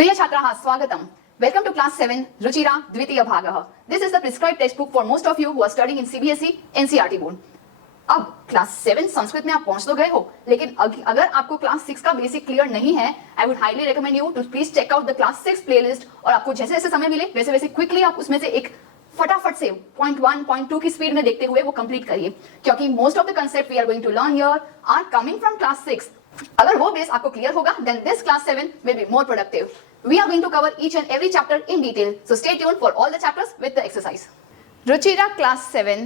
प्रिय छात्राः स्वागतम्. Welcome to class 7 रुचिरा द्वितीय भागः. This is the prescribed textbook for most of you who are studying in CBSE NCERT board. अब class 7 Sanskrit में आप पहुंच तो गए हो, लेकिन अगर आपको क्लास 6 का बेसिक क्लियर नहीं है, I would highly recommend you to please check out the class 6 playlist. और आपको जैसे जैसे समय मिले वैसे वैसे क्विकली आप उसमें से एक फटाफट से पॉइंट 1 पॉइंट 2 की स्पीड में देखते हुए वो कंप्लीट करिए, क्योंकि most of the concept we are going to learn here are coming from class 6. अगर वो बेस आपको क्लियर होगा, then this class 7 will be more productive. We are going to cover each and every chapter in detail, so stay tuned for all the chapters with the exercise. Ruchira class 7,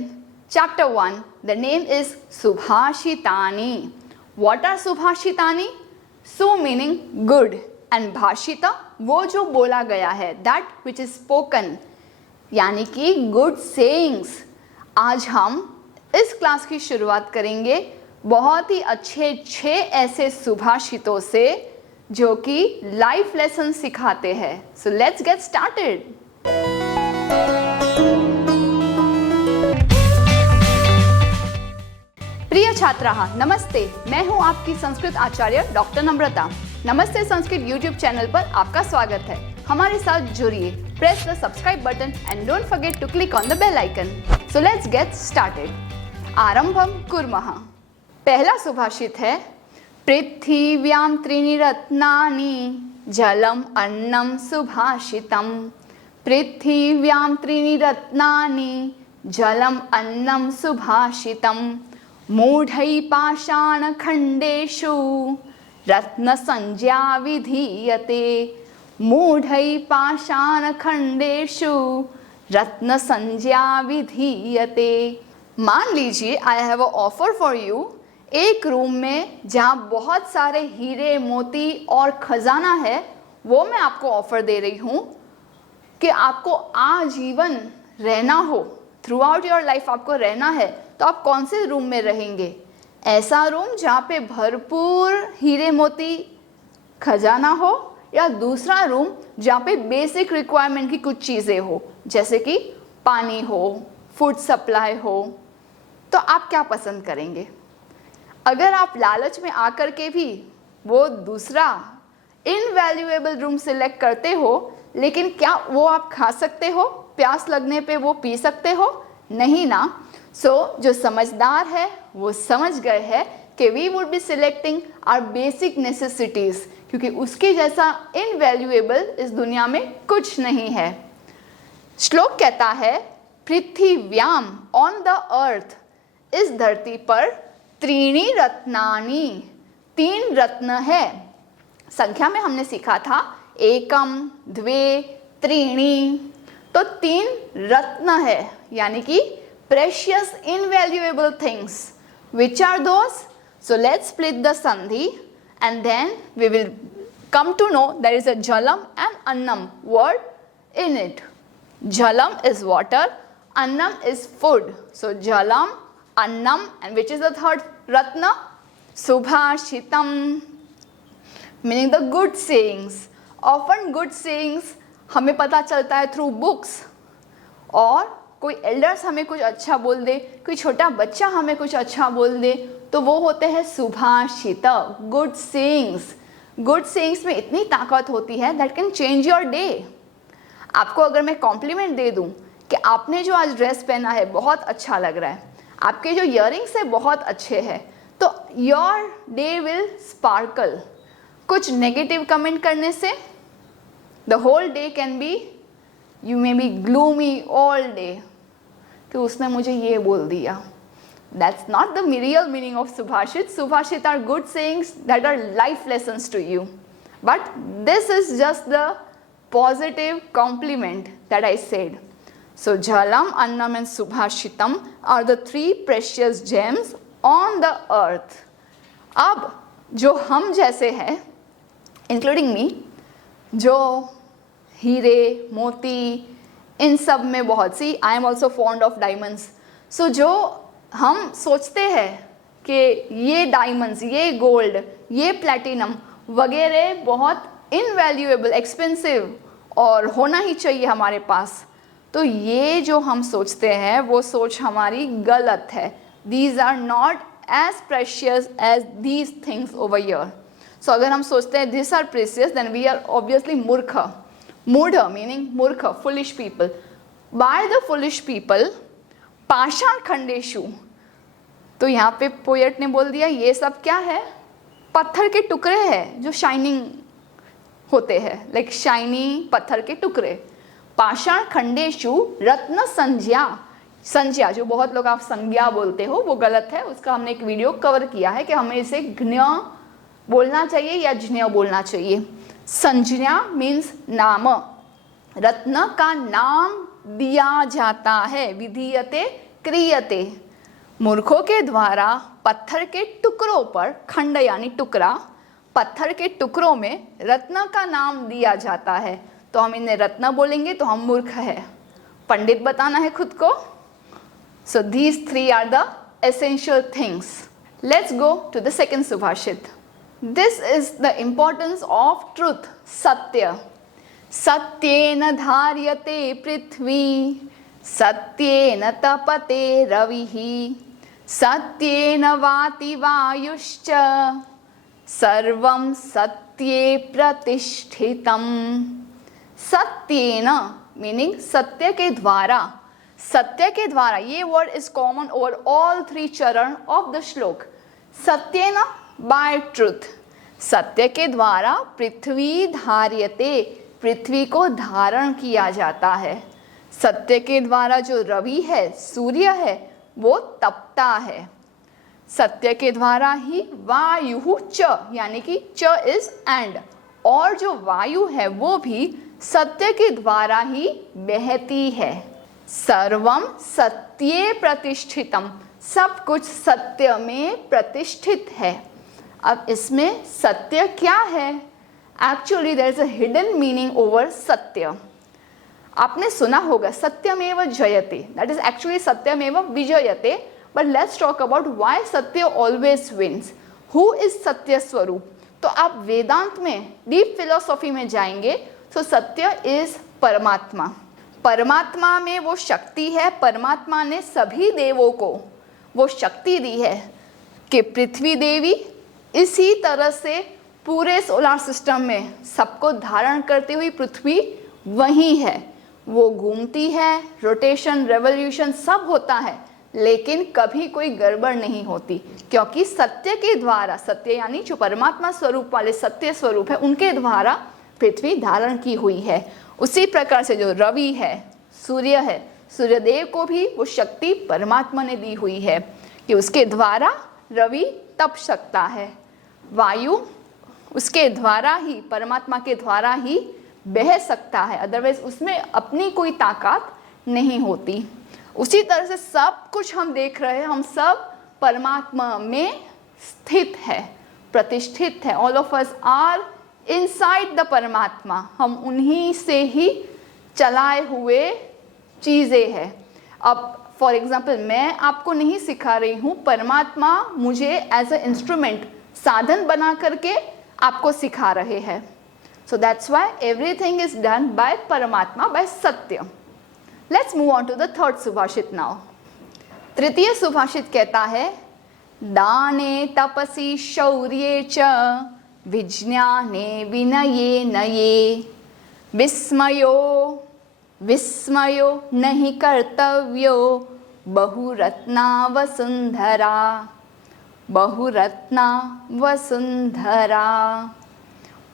chapter 1. The name is Subhashitani. What are Subhashitani? Su meaning good and Bhashita वो जो बोला गया है, that which is spoken, यानी कि good sayings. आज हम इस क्लास की शुरुआत करेंगे बहुत ही अच्छे 6 ऐसे सुभाषितों से जो कि लाइफ लेसन सिखाते हैं. सो लेट्स गेट स्टार्टेड. प्रिय छात्राः नमस्ते, मैं हूं आपकी संस्कृत आचार्य डॉक्टर नम्रता. नमस्ते संस्कृत यूट्यूब चैनल पर आपका स्वागत है. हमारे साथ जुड़िए. Press the subscribe button and don't forget to click on the bell icon. So let's get started. आरंभम कुर्मः. पहला सुभाषित है पृथिव्यां त्रीणि रत्नानि जलम अन्नम सुभाषितम. पृथिव्यां त्रीणि रत्नानि जलम अन्नम सुभाषितम. मूढ़ै पाषाण खंडेषु रत्न संज्ञा विधीयते. मूढ़ै पाषाण खंडेषु रत्न संज्ञा विधीयते. मान लीजिए I have a offer for you. एक रूम में जहाँ बहुत सारे हीरे मोती और खजाना है, वो मैं आपको ऑफर दे रही हूँ कि आपको आजीवन रहना हो, थ्रू आउट योर लाइफ आपको रहना है, तो आप कौन से रूम में रहेंगे? ऐसा रूम जहाँ पे भरपूर हीरे मोती खजाना हो, या दूसरा रूम जहाँ पे बेसिक रिक्वायरमेंट की कुछ चीज़ें हो, जैसे कि पानी हो, फूड सप्लाई हो. तो आप क्या पसंद करेंगे? अगर आप लालच में आकर के भी वो दूसरा इनवैल्यूएबल रूम सिलेक्ट करते हो, लेकिन क्या वो आप खा सकते हो? प्यास लगने पे वो पी सकते हो? नहीं ना. सो जो समझदार है वो समझ गए हैं कि we would be selecting our basic necessities, क्योंकि उसके जैसा इनवैल्यूएबल इस दुनिया में कुछ नहीं है. श्लोक कहता है पृथिव्याम ऑन द अर्थ, इस धरती पर त्रीणि रत्नानि, 3 रत्न है. संख्या में हमने सीखा था एकम, द्वे, त्रीणि. तो 3 रत्न है, यानी कि precious invaluable things. Which are those? So let's split the sandhi and then we will come to know there is a jalam and annam word in it. Jalam is water, annam is food. So jalam, annam, and which is the third ratna? Subhashitam, meaning the good sayings. Often good sayings हमें पता चलता है through books, और कोई elders हमें कुछ अच्छा बोल दे, कोई छोटा बच्चा हमें कुछ अच्छा बोल दे, तो वो होते हैं सुभाषित, good sayings. गुड सेइंग्स में इतनी ताकत होती है that can change your day. आपको अगर मैं कॉम्प्लीमेंट दे दूं कि आपने जो आज ड्रेस पहना है बहुत अच्छा लग रहा है, आपके जो इयरिंग्स है बहुत अच्छे हैं, तो योर डे विल स्पार्कल. कुछ नेगेटिव कमेंट करने से the whole day can be, you may be gloomy all day, कि उसने मुझे ये बोल दिया. That's not the real meaning of Subhashit. Subhashit are good sayings that are life lessons to you. But this is just the positive compliment that I said. So Jalam, Annam and Subhashitam are the 3 precious gems on the earth. अब जो हम जैसे हैं, including me, जो हीरे, मोती, इन सब में बहुत सी, I am also fond of diamonds. So जो हम सोचते हैं कि ये डायमंड्स, ये गोल्ड, ये प्लैटिनम वगैरह बहुत इनवैल्यूएबल, एक्सपेंसिव और होना ही चाहिए हमारे पास, तो ये जो हम सोचते हैं वो सोच हमारी गलत है. These are not as precious as these things over here. सो अगर हम सोचते हैं this are precious, then we are obviously murkh. Moodh meaning murkh, foolish people. By the foolish people पाषाण खंडेशु. तो यहाँ पे पोएट ने बोल दिया ये सब क्या है, पत्थर के टुकड़े हैं जो शाइनिंग होते हैं, लाइक शाइनी पत्थर के टुकड़े. पाषाण खंडेशु रत्न संज्ञा. संज्ञा जो बहुत लोग आप संज्ञा बोलते हो वो गलत है, उसका हमने एक वीडियो कवर किया है कि हमें इसे ज्ञ बोलना चाहिए या ज्ञ बोलना चाहिए. संज्ञा मीन्स नाम. रत्न का नाम दिया जाता है. विधीयते क्रियते. मूर्खों के द्वारा पत्थर के टुकड़ों पर, खंड यानी टुकड़ा, पत्थर के टुकड़ों में रत्न का नाम दिया जाता है. तो हम इन्हें रत्न बोलेंगे तो हम मूर्ख है. पंडित बताना है खुद को. So these three are the essential things. Let's go to the second subhashit. This is the importance of truth. Satya. सत्येन धार्यते पृथ्वी, सत्येन तपते रविः, सत्येन वाति वायुश्च, सर्वं सत्ये प्रतिष्ठितम्. सत्येन मीनिंग सत्य के द्वारा. सत्य के द्वारा, ये word is common over all three चरण ऑफ द श्लोक. सत्येन बाय ट्रुथ. सत्य के द्वारा पृथ्वी धार्यते, पृथ्वी को धारण किया जाता है. सत्य के द्वारा जो रवि है, सूर्य है, वो तपता है. सत्य के द्वारा ही वायु च, यानी कि च इज एंड, और जो वायु है वो भी सत्य के द्वारा ही बहती है. सर्वम सत्ये प्रतिष्ठितम. सब कुछ सत्य में प्रतिष्ठित है. अब इसमें सत्य क्या है? Actually there is a hidden meaning over सत्य. आपने सुना होगा सत्यमेव जयते, दैट इज एक्चुअली सत्यमेव विजयते. But let's talk about why सत्य ऑलवेज विन्स. हु इज सत्य स्वरूप? तो आप वेदांत में, डीप फिलोसॉफी में जाएंगे तो सत्य इज परमात्मा. परमात्मा में वो शक्ति है. परमात्मा ने सभी देवों को वो शक्ति दी है कि पृथ्वी देवी इसी तरह से पूरे सोलर सिस्टम में सबको धारण करती हुई पृथ्वी वही है. वो घूमती है, रोटेशन, रेवोल्यूशन सब होता है, लेकिन कभी कोई गड़बड़ नहीं होती, क्योंकि सत्य के द्वारा, सत्य यानी जो परमात्मा स्वरूप वाले सत्य स्वरूप है, उनके द्वारा पृथ्वी धारण की हुई है. उसी प्रकार से जो रवि है, सूर्य है, सूर्यदेव को भी वो शक्ति परमात्मा ने दी हुई है कि उसके द्वारा रवि तप सकता है. वायु उसके द्वारा ही, परमात्मा के द्वारा ही बह सकता है, अदरवाइज उसमें अपनी कोई ताकत नहीं होती. उसी तरह से सब कुछ हम देख रहे हैं, हम सब परमात्मा में स्थित है, प्रतिष्ठित है. All of us are inside the परमात्मा. हम उन्हीं से ही चलाए हुए चीज़ें हैं. अब फॉर एग्जाम्पल मैं आपको नहीं सिखा रही हूँ, परमात्मा मुझे एज अ इंस्ट्रूमेंट, साधन बना करके आपको सिखा रहे हैं. So that's why everything is done by paramatma, by satya. Let's move on to the third subhashit now. तृतीय सुभाषित कहता है, दाने तपसी शौर्ये च विज्ञाने विनये नये, विस्मयो नहीं कर्तव्यो बहुरत्ना वसुंधरा. बहुरत्ना वसुंधरा.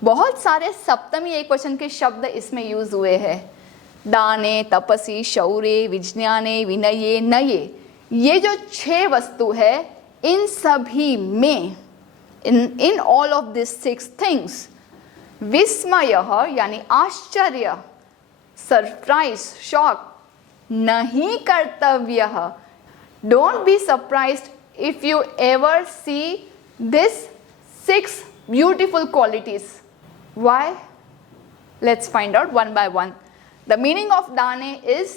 बहुत सारे सप्तमी एक वचन के शब्द इसमें यूज हुए हैं. दाने तपसी शौर्ये विज्ञाने विनये नये. ये जो 6 वस्तु है, इन सभी में, in all of these 6 things, विस्मयः यानी आश्चर्य, सरप्राइज, शॉक, नहीं कर्तव्यः. Don't be surprised if you ever see this 6 beautiful qualities. Why? Let's find out one by one. The meaning of dane is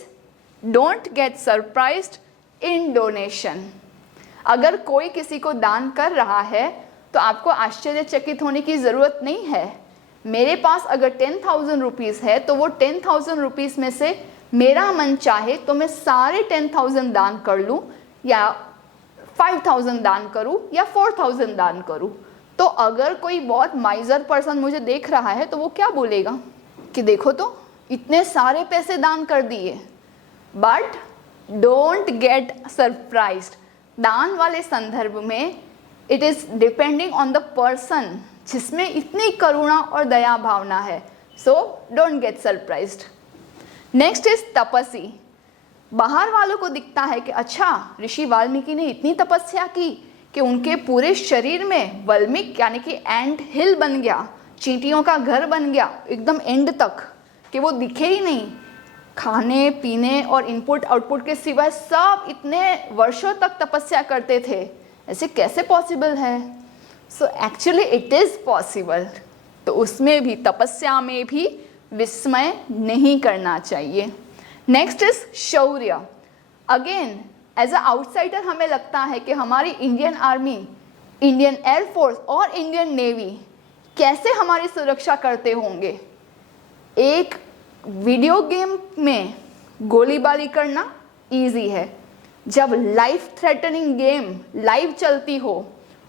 don't get surprised in donation. अगर कोई किसी को दान कर रहा है तो आपको आश्चर्यचकित होने की ज़रूरत नहीं है. मेरे पास अगर 10,000 रुपीज़ है तो वो 10,000 रुपीज़ में से मेरा मन चाहे तो मैं सारे 10,000 दान कर लूँ, या 5,000 दान करूँ, या 4,000 दान करूँ. तो अगर कोई बहुत माइजर पर्सन मुझे देख रहा है तो वो क्या बोलेगा कि देखो तो इतने सारे पैसे दान कर दिए। बट डोंट गेट सरप्राइज्ड, दान वाले संदर्भ में it is depending on the person जिसमें इतनी करुणा और दया भावना है। So don't get surprised. Next is तपस्वी। बाहर वालों को दिखता है कि अच्छा, ऋषि वाल्मीकि ने इतनी तपस्या की कि उनके पूरे शरीर में वल्मीक यानी कि एंट हिल बन गया, चींटियों का घर बन गया एकदम एंड तक, कि वो दिखे ही नहीं। खाने पीने और इनपुट आउटपुट के सिवाय सब इतने वर्षों तक तपस्या करते थे, ऐसे कैसे पॉसिबल है? So actually it is possible. तो उसमें भी, तपस्या में भी विस्मय नहीं करना चाहिए। नेक्स्ट इज शौर्य। अगेन एज अ आउटसाइडर हमें लगता है कि हमारी इंडियन आर्मी, इंडियन एयरफोर्स और इंडियन नेवी कैसे हमारी सुरक्षा करते होंगे। एक वीडियो गेम में गोलीबारी करना इजी है, जब लाइफ थ्रेटनिंग गेम लाइव चलती हो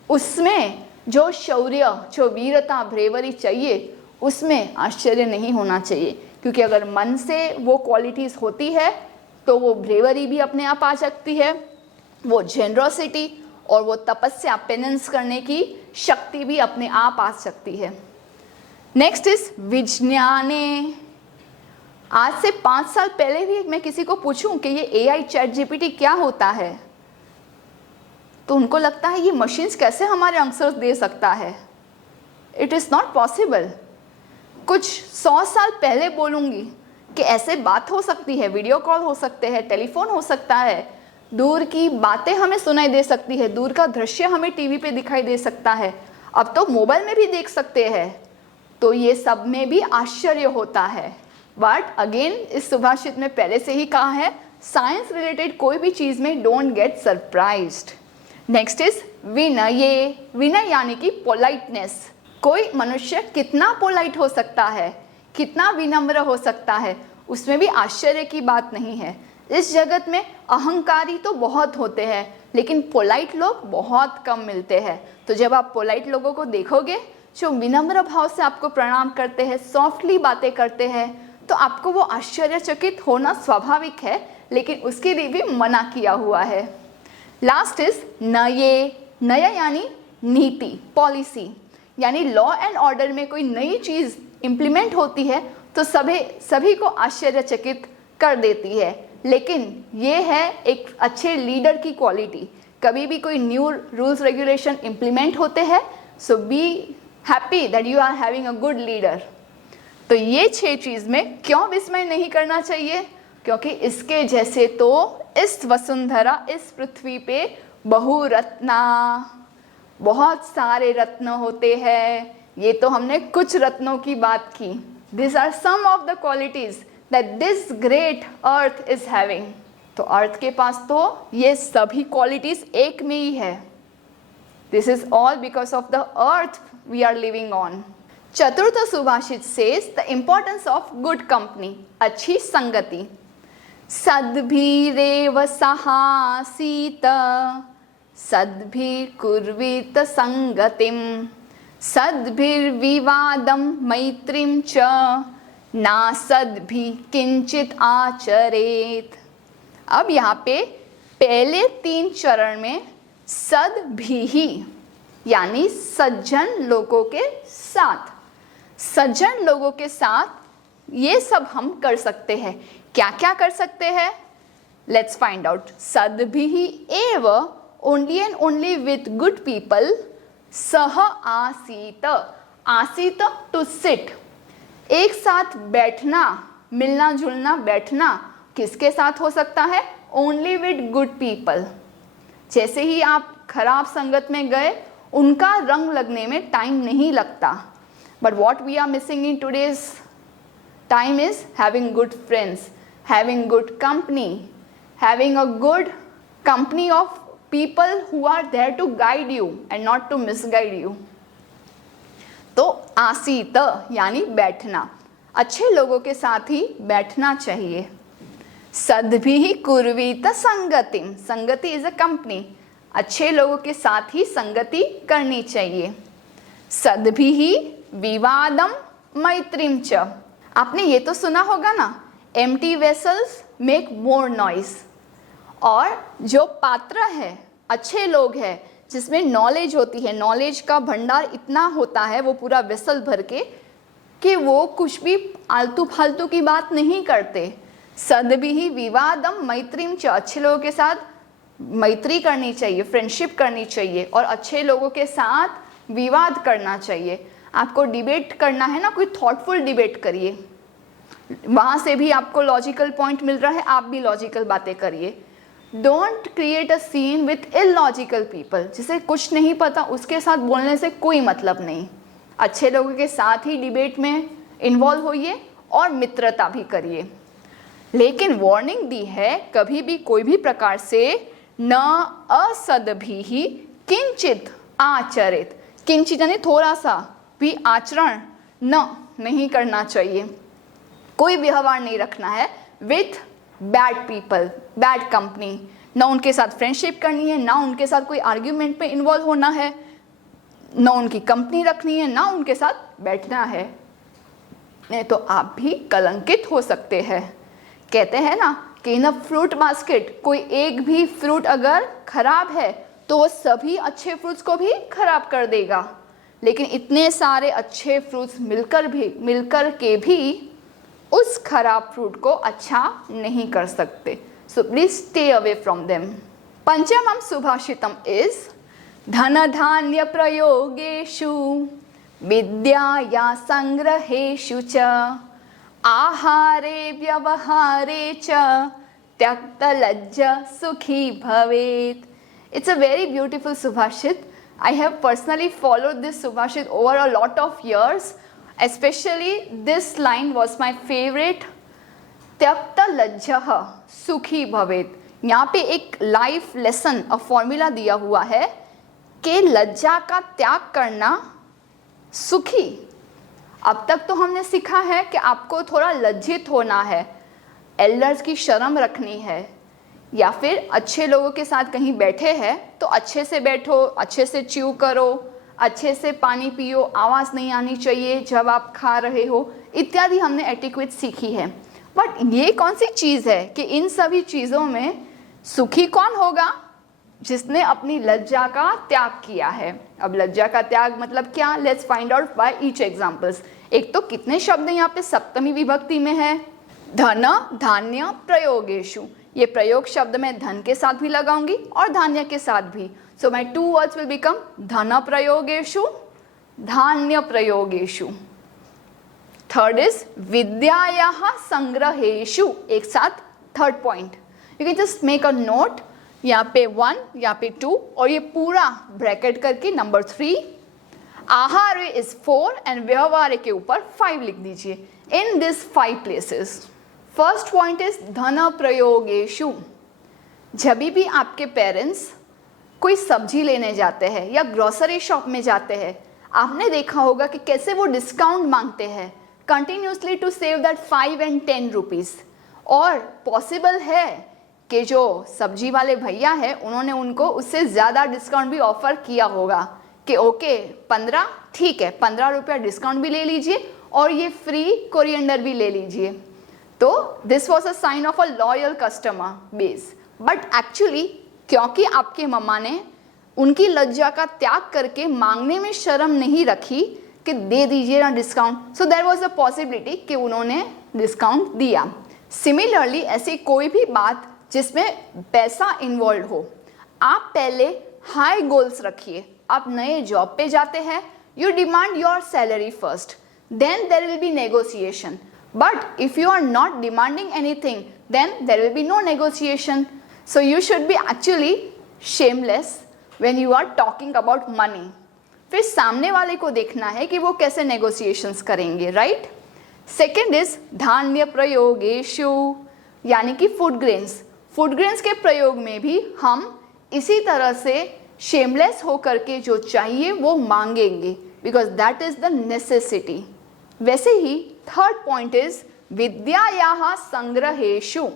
उसमें जो शौर्य, जो वीरता, ब्रेवरी चाहिए, उसमें आश्चर्य नहीं होना चाहिए, क्योंकि अगर मन से वो क्वालिटीज़ होती है तो वो ब्रेवरी भी अपने आप आ सकती है, वो जेनरोसिटी और वो तपस्या, पेनेंस करने की शक्ति भी अपने आप आ सकती है। नेक्स्ट इज विज्ञाने। आज से 5 साल पहले भी मैं किसी को पूछूं कि ये AI ChatGPT क्या होता है, तो उनको लगता है ये मशीन्स कैसे हमारे आंसर्स दे सकता है। It is not possible. कुछ 100 साल पहले बोलूँगी कि ऐसे बात हो सकती है, वीडियो कॉल हो सकते हैं, टेलीफोन हो सकता है, दूर की बातें हमें सुनाई दे सकती है, दूर का दृश्य हमें टीवी पे दिखाई दे सकता है, अब तो मोबाइल में भी देख सकते हैं। तो ये सब में भी आश्चर्य होता है। बट अगेन इस सुभाषित में पहले से ही कहा है, साइंस रिलेटेड कोई भी चीज़ में don't get surprised. Next is vinay. विनय यानी कि पोलाइटनेस। कोई मनुष्य कितना पोलाइट हो सकता है, कितना विनम्र हो सकता है, उसमें भी आश्चर्य की बात नहीं है। इस जगत में अहंकारी तो बहुत होते हैं, लेकिन पोलाइट लोग बहुत कम मिलते हैं। तो जब आप पोलाइट लोगों को देखोगे जो विनम्र भाव से आपको प्रणाम करते हैं, सॉफ्टली बातें करते हैं, तो आपको वो आश्चर्यचकित होना स्वाभाविक है, लेकिन उसके लिए भी मना किया हुआ है। लास्ट इज नये। नया यानी नीति, पॉलिसी, यानी लॉ एंड ऑर्डर में कोई नई चीज़ इम्प्लीमेंट होती है तो सभी को आश्चर्यचकित कर देती है। लेकिन ये है एक अच्छे लीडर की क्वालिटी। कभी भी कोई न्यू रूल्स रेगुलेशन इम्प्लीमेंट होते हैं, so be happy that you are having a good leader. तो ये 6 चीज़ में क्यों विस्मय नहीं करना चाहिए? क्योंकि इसके जैसे तो इस वसुंधरा, इस पृथ्वी पे बहुरत्ना, बहुत सारे रत्न होते हैं। ये तो हमने कुछ रत्नों की बात की। This are some of the qualities that this great earth is having. तो अर्थ के पास तो ये सभी क्वालिटीज एक में ही है। This is all because of the earth we are living on. Chaturth subhashit says the importance of good company, अच्छी संगति। सद्भिरेव सहासीत सद्भिर्कुर्वीत संगतिम सद्भिर्विवादं मैत्रीं च नासद्भि किंचित आचरेत। अब यहाँ पे पहले 3 चरण में सद्भिहि यानी सज्जन लोगों के साथ, सज्जन लोगों के साथ ये सब हम कर सकते हैं। क्या क्या कर सकते हैं? Let's find out. सद्भिहि एव, only and only with good people. सह आसीत, आसीत टू सिट, एक साथ बैठना, मिलना जुलना बैठना किसके साथ हो सकता है? Only with good people. जैसे ही आप खराब संगत में गए, उनका रंग लगने में टाइम नहीं लगता। But what we are missing in today's time is having good friends, having good company, having a good company of people who are there to guide you and not to misguide you. तो आसीत यानी बैठना, अच्छे लोगों के साथ ही बैठना चाहिए। सद्भिः कुर्वीत संगतिम, संगति इज अ कंपनी, अच्छे लोगों के साथ ही संगति करनी चाहिए। सद्भिः विवादम मैत्रीम च। आपने ये तो सुना होगा ना, empty vessels make more noise. और जो पात्र है, अच्छे लोग हैं जिसमें नॉलेज होती है, नॉलेज का भंडार इतना होता है वो पूरा वेसल भर के, कि वो कुछ भी आलतू फालतू की बात नहीं करते। सद्भिः विवादम मैत्रीम च, अच्छे लोगों के साथ मैत्री करनी चाहिए, फ्रेंडशिप करनी चाहिए और अच्छे लोगों के साथ विवाद करना चाहिए। आपको डिबेट करना है ना, कोई थॉटफुल डिबेट करिए, वहाँ से भी आपको लॉजिकल पॉइंट मिल रहा है, आप भी लॉजिकल बातें करिए। Don't create a seen with illogical people, जिसे कुछ नहीं पता उसके साथ बोलने से कोई मतलब नहीं। अच्छे लोगों के साथ ही डिबेट में इन्वॉल्व होइए और मित्रता भी करिए। लेकिन वार्निंग दी है, कभी भी कोई भी प्रकार से न असद्भिः किंचित आचरित। किंचित यानी थोड़ा सा भी आचरण नहीं करना चाहिए, कोई व्यवहार नहीं रखना है with bad people, bad company. ना उनके साथ फ्रेंडशिप करनी है, ना उनके साथ कोई आर्ग्यूमेंट में इन्वॉल्व होना है, ना उनकी कंपनी रखनी है, ना उनके साथ बैठना है, नहीं तो आप भी कलंकित हो सकते हैं। कहते हैं ना कि इन अ फ्रूट बास्केट, कोई एक भी फ्रूट अगर खराब है तो वो सभी अच्छे फ्रूट्स को भी खराब कर देगा। लेकिन इतने सारे अच्छे फ्रूट्स मिलकर के भी उस खराब फ्रूट को अच्छा नहीं कर सकते। So please stay away from them. पंचमम सुभाषितम इज धन धान्य प्रयोगेषु विद्याया संग्रहेषु च आहारे व्यवहारे च त्यक्त लज्ज सुखी भवेत्। It's a very beautiful subhashit. I have personally followed this subhashit over a lot of years. Especially this line was my favorite. त्यक्त लज्जः सुखी भवेत्। यहाँ पे एक लाइफ लेसन, अ फॉर्मूला दिया हुआ है कि लज्जा का त्याग करना सुखी। अब तक तो हमने सीखा है कि आपको थोड़ा लज्जित होना है, एल्डर्स की शर्म रखनी है, या फिर अच्छे लोगों के साथ कहीं बैठे हैं तो अच्छे से बैठो, अच्छे से च्यू करो, अच्छे से पानी पियो, आवाज़ नहीं आनी चाहिए जब आप खा रहे हो, इत्यादि हमने एटिक्वेट सीखी है। बट ये कौन सी चीज़ है कि इन सभी चीज़ों में सुखी कौन होगा? जिसने अपनी लज्जा का त्याग किया है। अब लज्जा का त्याग मतलब क्या? Let's find out by each examples. एक तो कितने शब्द यहाँ पे सप्तमी विभक्ति में है, धन धान्य प्रयोगेषु। ये प्रयोग शब्द मैं धन के साथ भी लगाऊंगी और धान्य के साथ भी। So my two words will become धन प्रयोगेषु, धान्य प्रयोगेषु। थर्ड इज विद्यायाः संग्रहेषु। एक साथ third point, you can just make a note, यहाँ पे 1, यहाँ पे 2 और ये पूरा ब्रैकेट करके नंबर 3। आहारे इज 4 एंड व्यवहारे के ऊपर 5 लिख दीजिए in this 5 places. First point is धन प्रयोगेषु। जब भी आपके पेरेंट्स कोई सब्जी लेने जाते हैं या ग्रोसरी शॉप में जाते हैं, आपने देखा होगा कि कैसे वो डिस्काउंट मांगते हैं continuously to save that 5 and 10 rupees. और पॉसिबल है कि जो सब्जी वाले भैया हैं उन्होंने उनको उससे ज़्यादा डिस्काउंट भी ऑफर किया होगा कि ओके 15, ठीक है 15 रुपया डिस्काउंट भी ले लीजिए और ये फ्री कोरिएंडर भी ले लीजिए। तो this was a sign of a loyal customer base. But actually क्योंकि आपके मम्मा ने उनकी लज्जा का त्याग करके मांगने में शर्म नहीं रखी कि दे दीजिए ना discount, so there was a possibility कि उन्होंने डिस्काउंट दिया। सिमिलरली ऐसी कोई भी बात जिसमें पैसा इन्वॉल्व हो, आप पहले हाई गोल्स रखिए। आप नए जॉब पे जाते हैं, you demand your salary first, then there will be negotiation. But if you are not demanding anything, then there will be no negotiation. So you should be actually shameless when you are talking about money. फिर सामने वाले को देखना है कि वो कैसे negotiations करेंगे, राइट? सेकेंड इज धान्य प्रयोगेषु, यानी कि फूड ग्रेन्स। फूड ग्रेन्स के प्रयोग में भी हम इसी तरह से शेमलेस होकर के जो चाहिए वो मांगेंगे, because that is the necessity. वैसे ही थर्ड पॉइंट इज विद्यायाः संग्रहेषु।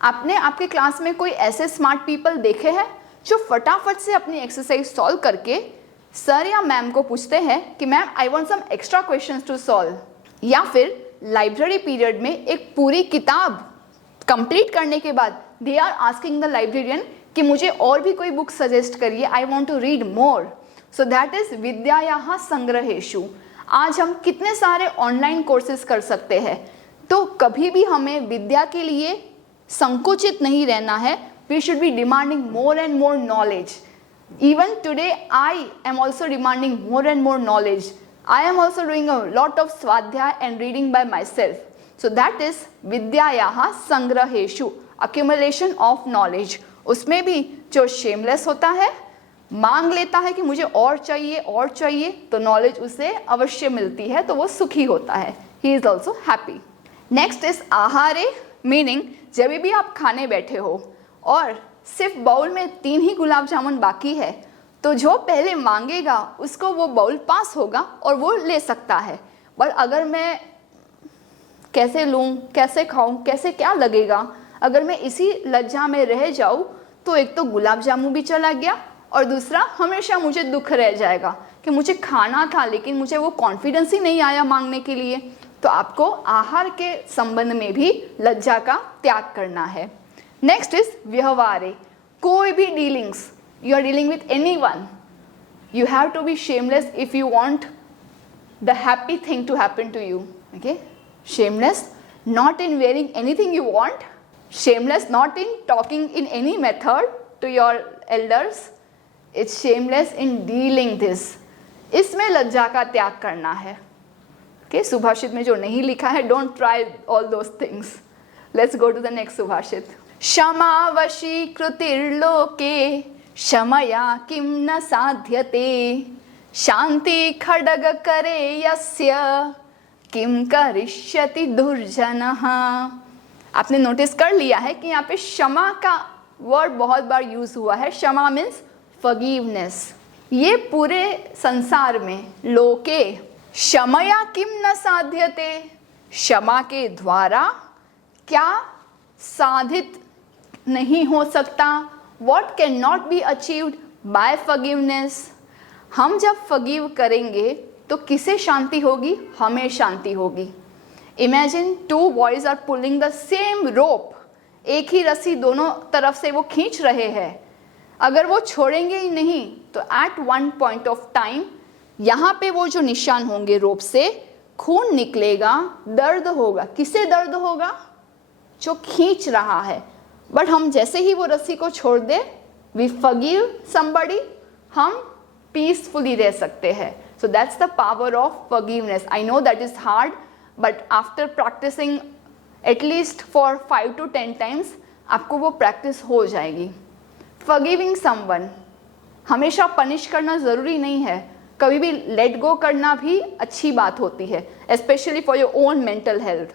आपने आपके क्लास में कोई ऐसे स्मार्ट पीपल देखे हैं जो फटाफट से अपनी एक्सरसाइज सॉल्व करके सर या मैम को पूछते हैं कि ma'am I want some extra questions to solve, या फिर लाइब्रेरी पीरियड में एक पूरी किताब कंप्लीट करने के बाद they are asking the librarian कि मुझे और भी कोई बुक सजेस्ट करिए, I want to read more. So that is विद्यायाः संग्रहेषु। आज हम कितने सारे ऑनलाइन कोर्सेज कर सकते हैं, तो कभी भी हमें विद्या के लिए संकुचित नहीं रहना है। We should be demanding more and more knowledge. Even today, I am also demanding more and more knowledge. I am also doing a lot of swadhyaya and reading by myself. So that is vidyayaha sangraheshu, accumulation of knowledge. उसमें भी जो shameless होता है, मांग लेता है कि मुझे और चाहिए, तो knowledge उसे अवश्य मिलती है, तो वो सुखी होता है. He is also happy. Next is आहारे, meaning जब भी आप खाने बैठे हो और सिर्फ बाउल में 3 ही गुलाब जामुन बाकी है, तो जो पहले मांगेगा उसको वो बाउल पास होगा और वो ले सकता है. पर अगर मैं कैसे लूँ, कैसे खाऊँ, कैसे क्या लगेगा, अगर मैं इसी लज्जा में रह जाऊँ तो एक तो गुलाब जामुन भी चला गया और दूसरा हमेशा मुझे दुख रह जाएगा कि मुझे खाना था लेकिन मुझे वो कॉन्फिडेंस ही नहीं आया मांगने के लिए. तो आपको आहार के संबंध में भी लज्जा का त्याग करना है. नेक्स्ट इज व्यवहारे. कोई भी dealings, you are dealing with anyone, you have to be shameless if you want the happy thing to happen to you. Okay, shameless not in wearing anything you want, shameless not in talking in any method to your elders, it's shameless in dealing this. इसमें लज्जा का त्याग करना है. Okay, सुभाषित में जो नहीं लिखा है, don't try all those things. Let's go to the next सुभाषित. क्षमा वशीकृतिर्लोके क्षमया किं न साध्यते, शांति खड्ग करे यस्य किं करिष्यति दुर्जनः. आपने नोटिस कर लिया है कि यहाँ पे क्षमा का वर्ड बहुत बार यूज हुआ है. क्षमा मीन्स फॉरगिवनेस. ये पूरे संसार में लोके क्षमया किं न साध्यते, क्षमा के द्वारा क्या साधित नहीं हो सकता, what cannot be achieved by forgiveness. हम जब forgive करेंगे तो किसे शांति होगी, हमें शांति होगी. Imagine 2 boys are pulling the same rope. एक ही रस्सी दोनों तरफ से वो खींच रहे हैं. अगर वो छोड़ेंगे ही नहीं तो at one point of time यहाँ पे वो जो निशान होंगे रोप से, खून निकलेगा, दर्द होगा. किसे दर्द होगा, जो खींच रहा है. बट हम जैसे ही वो रस्सी को छोड़ दे, वी फॉरगिव समबडी, हम पीसफुली रह सकते हैं. So that's the power of forgiveness. I know that is hard, but after practicing at least for 5 to 10 times आपको वो प्रैक्टिस हो जाएगी. फॉरगिविंग समवन, हमेशा पनिश करना ज़रूरी नहीं है. कभी भी लेट गो करना भी अच्छी बात होती है, specially for your own mental health.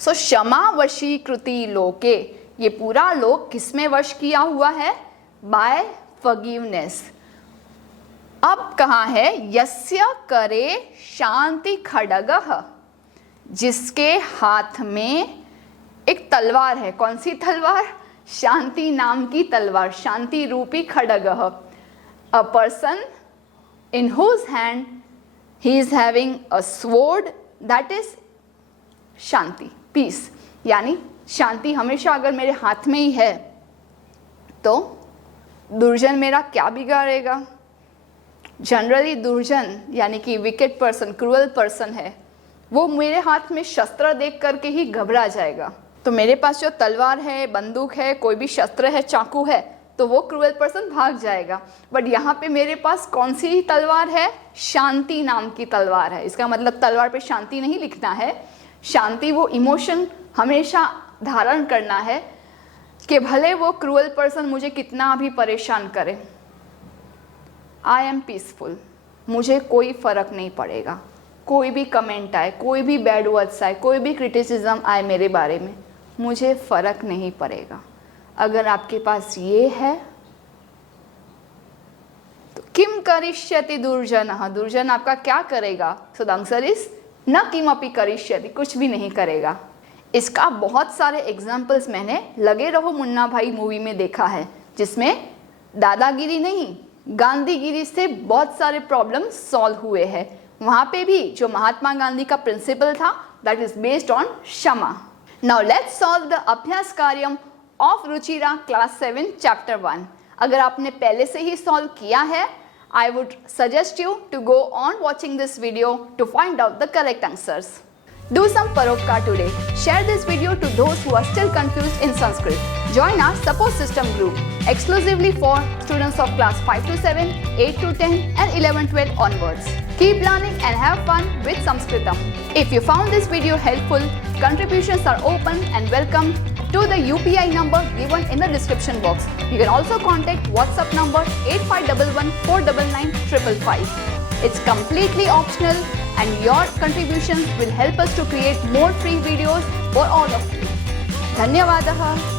So क्षमा वशीकृति लोके, ये पूरा लोक किसमें वश किया हुआ है, बाय फॉरगिवनेस. अब कहाँ है, यस्य करे शांति खड्गः, जिसके हाथ में एक तलवार है. कौन सी तलवार, शांति नाम की तलवार, शांति रूपी खड्गः. A person in whose hand he is having a sword, that is शांति, पीस. यानी शांति हमेशा अगर मेरे हाथ में ही है तो दुर्जन मेरा क्या बिगाड़ेगा. जनरली दुर्जन यानी कि विकेट पर्सन, क्रूअल पर्सन है, वो मेरे हाथ में शस्त्र देख करके ही घबरा जाएगा. तो मेरे पास जो तलवार है, बंदूक है, कोई भी शस्त्र है, चाकू है, तो वो क्रूअल पर्सन भाग जाएगा. बट यहाँ पे मेरे पास कौन सी तलवार है, शांति नाम की तलवार है. इसका मतलब तलवार पे शांति नहीं लिखना है. शांति वो इमोशन हमेशा धारण करना है कि भले वो क्रूअल पर्सन मुझे कितना भी परेशान करे, आई एम पीसफुल, मुझे कोई फ़र्क नहीं पड़ेगा. कोई भी कमेंट आए, कोई भी बैड वर्ड्स आए, कोई भी क्रिटिसिज्म आए मेरे बारे में, मुझे फ़र्क नहीं पड़ेगा. अगर आपके पास ये है तो किम करिष्यति दुर्जनः, दुर्जन आपका क्या करेगा. सो द आंसर इज न किमपि करिष्यति, कुछ भी नहीं करेगा. इसका बहुत सारे एग्जाम्पल्स मैंने लगे रहो मुन्ना भाई मूवी में देखा है, जिसमें दादागिरी नहीं, गांधीगिरी से बहुत सारे प्रॉब्लम सॉल्व हुए हैं। वहाँ पे भी जो महात्मा गांधी का प्रिंसिपल था दैट इज बेस्ड ऑन क्षमा। नाउ लेट्स सॉल्व द अभ्यास कार्यम ऑफ रुचिरा क्लास 7 चैप्टर 1। अगर आपने पहले से ही सॉल्व किया है, I would suggest you to go on watching this video to find out the correct answers. Do some paropkar today. Share this video to those who are still confused in Sanskrit. Join our support system group exclusively for students of class 5 to 7, 8 to 10 and 11-12 onwards. Keep learning and have fun with Sanskritam. If you found this video helpful, contributions are open and welcome to the UPI number given in the description box. You can also contact WhatsApp number 8511 499 555. It's completely optional and your contributions will help us to create more free videos for all of you. धन्यवादः।